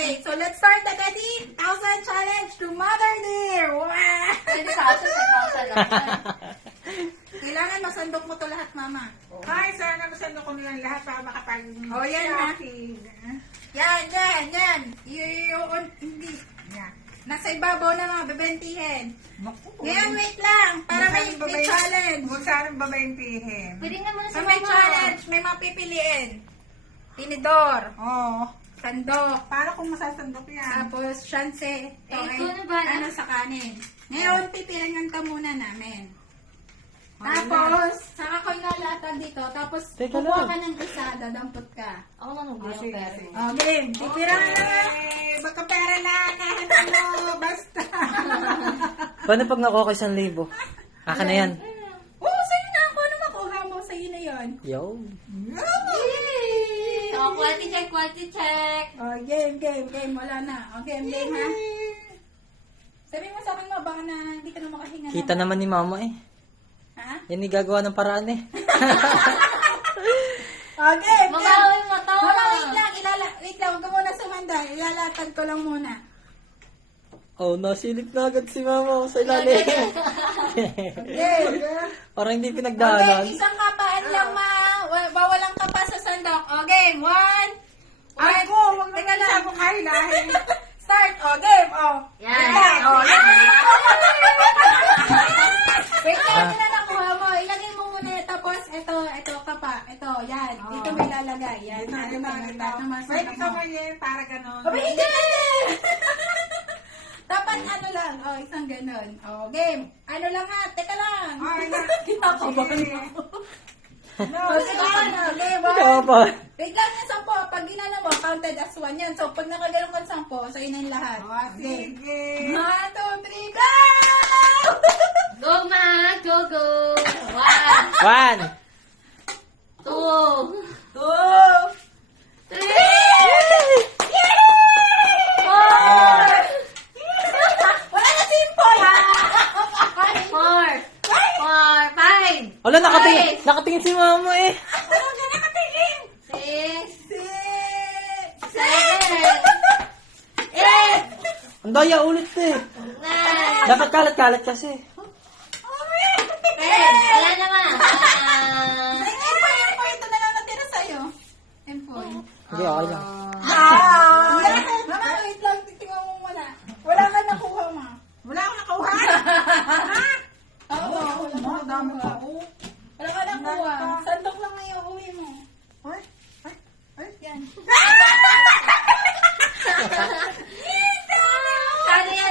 Okay, so let's start the 20,000 challenge to Mother Dear. Wow! Pwede sa aso, 10,000 lang. Kailangan masandok mo to lahat, Mama. Hi, sana masando ko nilang lahat para makapag... Oh, yan ha. Yan. Hindi. Yan. Nasa ibabaw na mga bebentihin. Naku. Ngayon, wait lang. Para may challenge. Huwag sanang babaintihin. Pwede nga muna Sa sa may mama. challenge, may mapipiliin. Tinidor. Oo. Sandok. Paano kung masasandok yan? Tapos, chance. ikaw na ba? Ano sa kanin. Ngayon, pipilingan ka muna namin. Wala. Tapos, saka ko inalatag dito. Tapos, Teka kukuha lang. ka ng isa, dadampot ka. Ako na nung sige, pera. sige. O, game. Pipirangan na nga. Baka pera lang. Kahit ano. Basta. Paano pag nakuha ko 1,000? Akin na yan. Oo, sa'yo na. Kung ano makuha mo, sa'yo na yun. Yo. So, quality check. O, game. Wala na. O, game, ha? Sabi mo sa akin mo, baka na hindi ka na makahinga. Kita naman ni mama eh. Ha? Yan yung gagawa ng paraan eh. O, game. Magawin mo to. Mama, wait lang. Wait lang. Huwag ka muna sumanda. Ilalatag ko lang muna. Oh, nasilip na agad si mama sa ilalim. Game. Parang hindi Okay, pinagdaanan. isang kapaan lang bawalang ka pa sa sandok. O, game. One. Ay ko, huwag Teka naman lang. siya akong kahilahin. Start. O, game. O. Yan. Yan. O, yan. Wait lang, Ah. yun na nakuha mo. Ilagay mo muna. Tapos, ito ka pa. Ito, yan. Dito may lalagay. Yan. Ito. Naman Pwede ka ba yan? Para ganon. Aba, hindi! Dapat ano lang. O, isang ganon. O, game. Ano lang ha? Teka lang. Ay, na. Kinakabahan Sige. ako. No, O, sige, ano? Game, Ikaw one. pa. Wait lang yung 10. Pag ginano mo, counted as 1 yan. So, pag nakagalang ka 10, so yun na yung lahat. Game. Sige. 1, 2, 3, go! Go, ma. Go. 1. 1, 2, 3, 4, 5. Wala na simple! 5, Wala, nakatingin si mama eh. Ano ka nakatingin? 6, 6, 7, 8, Ang daya ulit eh. 9, Dapat kalat-kalat kasi. 10. Wala naman. Empoy, ito na lang natira sa'yo. Empoy. Hindi, okay lang. Mama, wait lang. Tingnan mo muna. Wala ka nakuha, ma. Wala akong nakuha. Oo, wala ka Dami nakuha. pa. Wala ka nakuha. Sandok lang ngayon, uwi mo. Ay, ay, ay. Yan.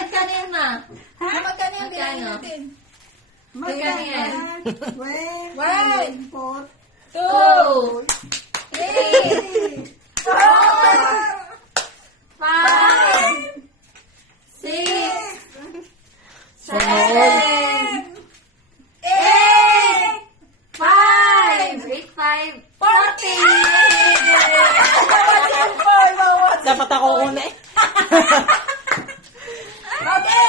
Kano yan, ma? Magkano yung Magkano? bilhin natin? Magkano yan? One. 4, 2, 3, 4, 5, 6, 7, 8, 5, 8, 5, 40. Dapat ako una eh. Okay.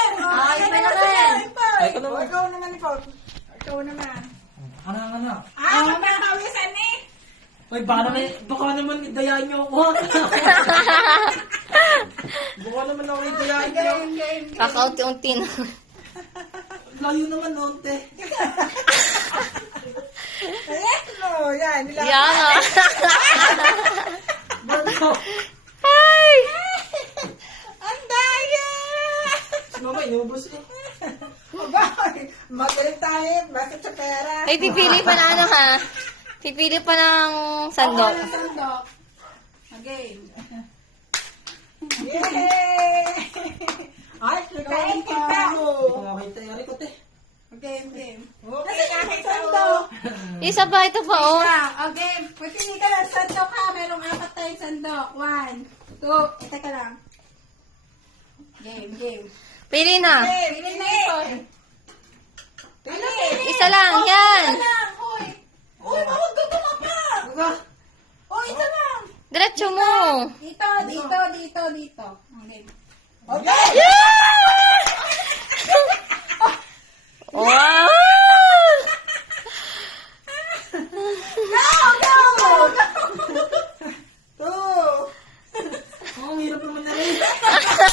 Iba naman. Ay, ito naman. ikaw naman, ikaw. Ikaw naman. Ano? Ah, magkakawisan eh. Uy, baka naman dayaan niyo ako. Baka naman ako dayaan niyo. Game. Kakaunti-unti na. Layo naman nonte. Oh, yan. Yan ah. Ay! Ang daya! Si mama inubos eh. Abay, magaling tayo. Basta sa pera. Ay, pipili pa na ano ha? Pipili pa ng sandok. Ako ng sandok. Okay. Yay! Ay, kikain kita. Hindi ko makita yung rikot eh. Game. Okay, kahit Sandok. Isa pa, ito pa oh. Okay. Pipili ka ng sandok ha. Merong 4 tayong sandok. 1, 2. Teka lang. Game. Pili na. Pili na ito. Isa lang, yan. Isa lang. Uy, huwag ka tumapa. Oh, ito lang. Diretso mo. Dito. Okay. Okay! Wow! Two. Oh, ang hirap naman na rin. Go,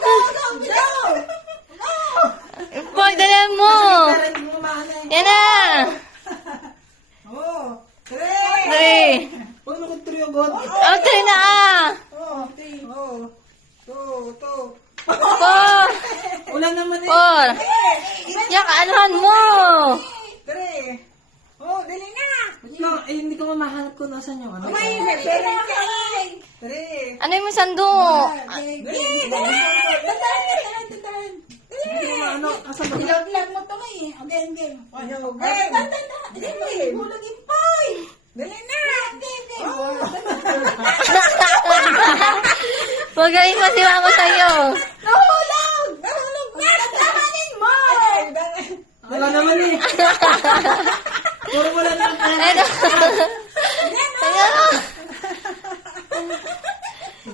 go, go, go! Boy, dali mo. Parang bumamana eh. Yan na. Oh, 3. 3. Huwag mo kong 3 agad. Oh, 3 na ah. Oh, 2. 4. Ulan naman eh. 4. Yak, anuhan mo. 3. Oh, dali na. Wait lang, eh, hindi ko mamahanap ko nasan yung ano. May pera ka. 3. Ano yung sandok? Dandahan. Hindi ko maano. Asan ba? Ilaglag mo ito ngayon. Okay, game. Ano, Game. game. Hindi mo ibulagin pa eh. Dali na. Game. Magaling pa si mama sa'yo. Nahulog! Nahulog na! Tamanin mo! Wala naman eh. Puro wala na ang pera. Ano? Ano?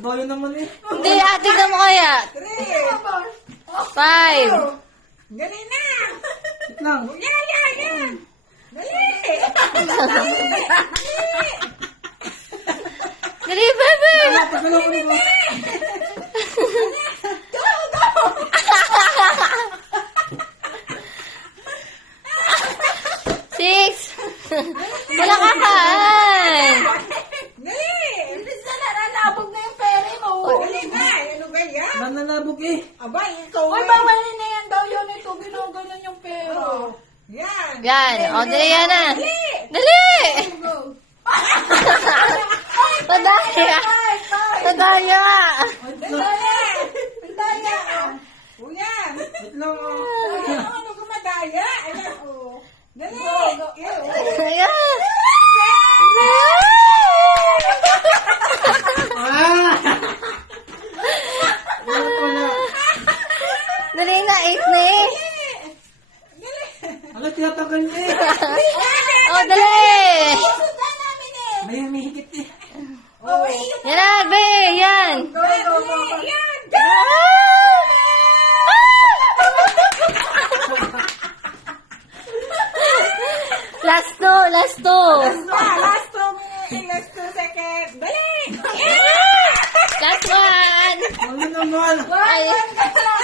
Bayo naman eh. Hindi, tignan mo kaya. 3. 5. Dali na. Wait lang. Yan! Dali! Dali, baby. Pagkala ko nito. Six. Wala ka kaan. Dali. Bilis na nalalabog na yung pera mo. Dali na. Ano ba yan? Nananabog eh. Abay, ikaw Uy, eh. bawalin na yan daw yun. Ito, ginaganon yung pera. Oh, yan. Yan. O, dali yan na. Dali. Go. Madaya. Madaya. Daya. O yan. Wait lang oh. Ano gumadaya? Ayan, oh. Dali. Ayan. Ah! Wala pala. Dali na, 8 na eh. Ano tinatanggal niya eh? O, dali. Susundan namin eh. May humihigit eh. Oh, ayun. Yan na, be. Yan. Go, go, go. Yan. Last two, last two. Last 2 minutes. Last 2 seconds. Dali. Last one. Ano naman? Ay, One ka lang.